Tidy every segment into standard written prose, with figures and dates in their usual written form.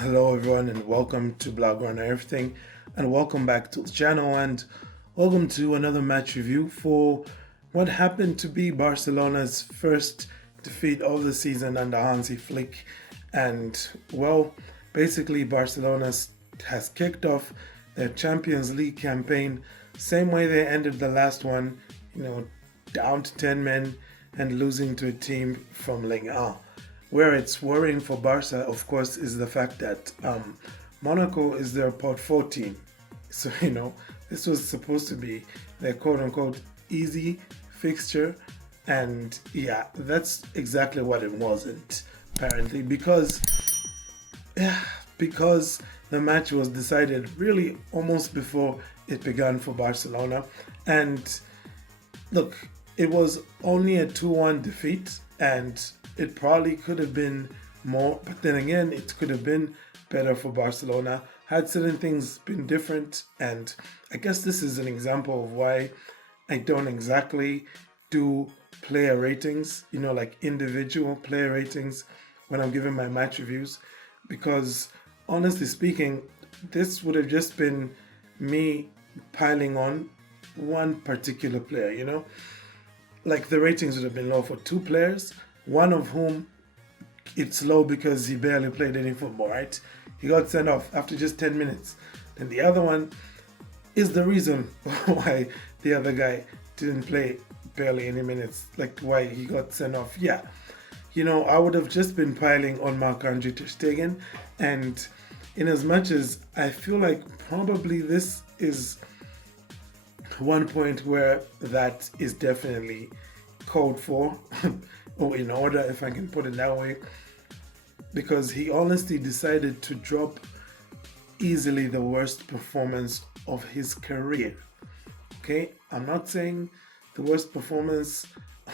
Hello everyone and welcome to Blog on Everything and welcome back to the channel and welcome to another match review for what happened to be Barcelona's first defeat of the season under Hansi Flick. And well, basically Barcelona has kicked off their Champions League campaign same way they ended the last one, down to 10 men and losing to a team from Ligue 1. Where it's worrying for Barca, of course, is the fact that Monaco is their pot 4 team. So, this was supposed to be their quote-unquote easy fixture. And yeah, that's exactly what it wasn't, apparently, because the match was decided really almost before it began for Barcelona. And look, it was only a 2-1 defeat, and it probably could have been more, but then again, it could have been better for Barcelona had certain things been different. And I guess this is an example of why I don't exactly do player ratings, like individual player ratings when I'm giving my match reviews, because honestly speaking, this would have just been me piling on one particular player, like the ratings would have been low for two players, one of whom it's low because he barely played any football, right? He got sent off after just 10 minutes. And the other one is the reason why the other guy didn't play barely any minutes, like why he got sent off. Yeah, I would have just been piling on Marc-Andre Ter Stegen. And in as much as I feel like probably this is one point where that is definitely called for, or in order, if I can put it that way, because he honestly decided to drop easily the worst performance of his career. Okay, I'm not saying the worst performance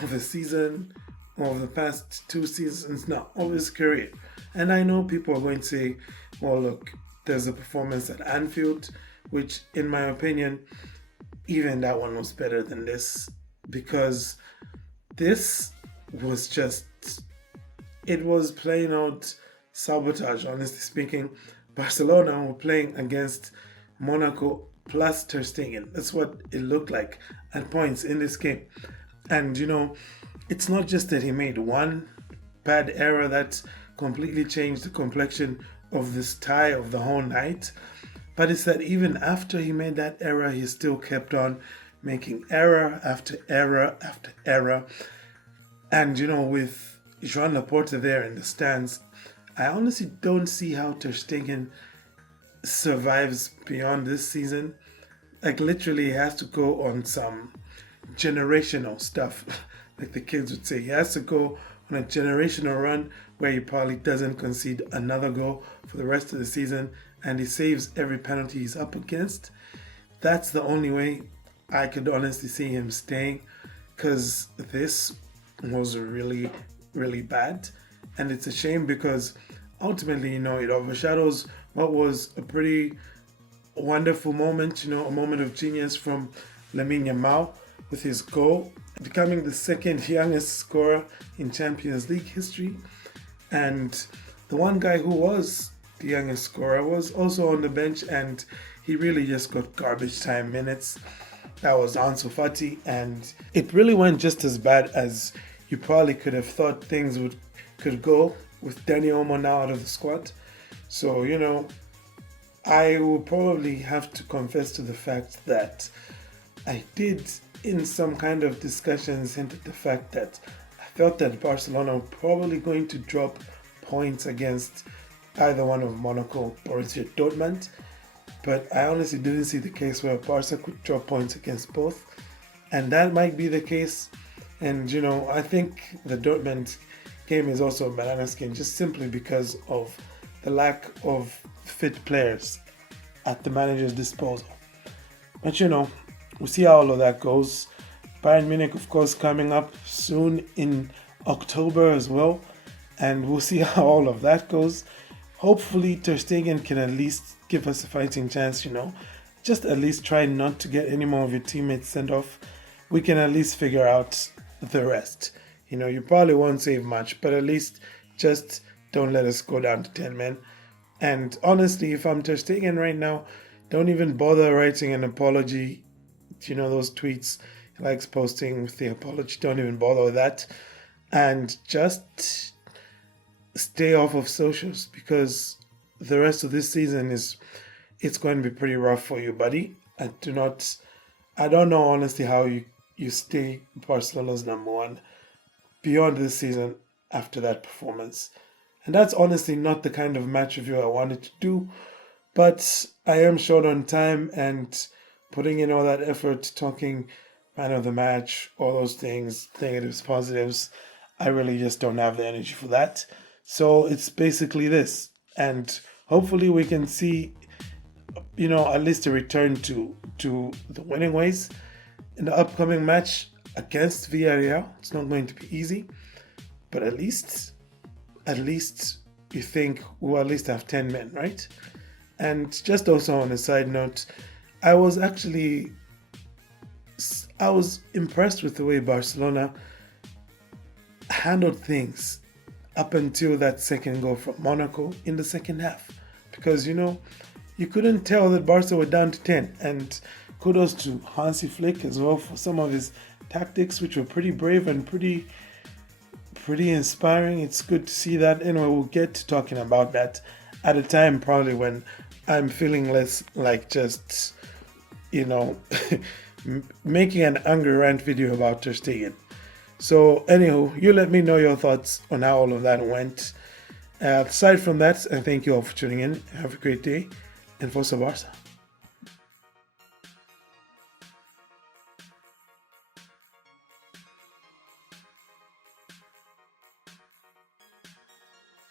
of the season or of the past 2 seasons, no, of his career. And I know people are going to say, well, look, there's a performance at Anfield, which in my opinion, even that one was better than this, because this was just, it was playing out sabotage, honestly speaking. Barcelona were playing against Monaco plus Ter Stegen. That's what it looked like at points in this game. And it's not just that he made one bad error that completely changed the complexion of this tie of the whole night, but it's that even after he made that error, he still kept on making error after error after error. And with Joan Laporta there in the stands, I honestly don't see how Ter Stegen survives beyond this season. Like literally, he has to go on some generational stuff, like the kids would say. He has to go on a generational run where he probably doesn't concede another goal for the rest of the season, and he saves every penalty he's up against. That's the only way I could honestly see him staying, because this was really, really bad. And it's a shame because ultimately, it overshadows what was a pretty wonderful moment, a moment of genius from Lamine Yamal with his goal, becoming the second youngest scorer in Champions League history. And the one guy who was the youngest scorer was also on the bench, and he really just got garbage time minutes. That was Ansu Fati, and it really went just as bad as you probably could have thought things could go with Dani Olmo now out of the squad. So, I will probably have to confess to the fact that I did, in some kind of discussions, hint at the fact that I felt that Barcelona were probably going to drop points against either one of Monaco, Borussia Dortmund. But I honestly didn't see the case where Barca could drop points against both. And that might be the case. And, I think the Dortmund game is also a banana skin just simply because of the lack of fit players at the manager's disposal. But, we'll see how all of that goes. Bayern Munich, of course, coming up soon in October as well. And we'll see how all of that goes. Hopefully, Ter Stegen can at least give us a fighting chance, Just at least try not to get any more of your teammates sent off. We can at least figure out the rest. You probably won't save much, but at least just don't let us go down to 10 men. And honestly, if I'm Ter Stegen right now, don't even bother writing an apology. You know, those tweets he likes posting with the apology. Don't even bother with that. And just stay off of socials, because the rest of this season it's going to be pretty rough for you, buddy. I don't know honestly how you stay Barcelona's number one beyond this season after that performance. And that's honestly not the kind of match review I wanted to do, but I am short on time, and putting in all that effort talking man of the match, all those things, negatives, positives, I really just don't have the energy for that. So it's basically this. And hopefully we can see, at least a return to the winning ways in the upcoming match against Villarreal. It's not going to be easy, but at least you think we'll at least have 10 men, right? And just also on a side note, I was impressed with the way Barcelona handled things up until that second goal from Monaco in the second half, because you couldn't tell that Barca were down to 10. And kudos to Hansi Flick as well for some of his tactics, which were pretty brave and pretty inspiring. It's good to see that. Anyway, we'll get to talking about that at a time probably when I'm feeling less like just making an angry rant video about Ter Stegen. So anywho, you let me know your thoughts on how all of that went. Aside from that, I thank you all for tuning in. Have a great day, and Forza Barca.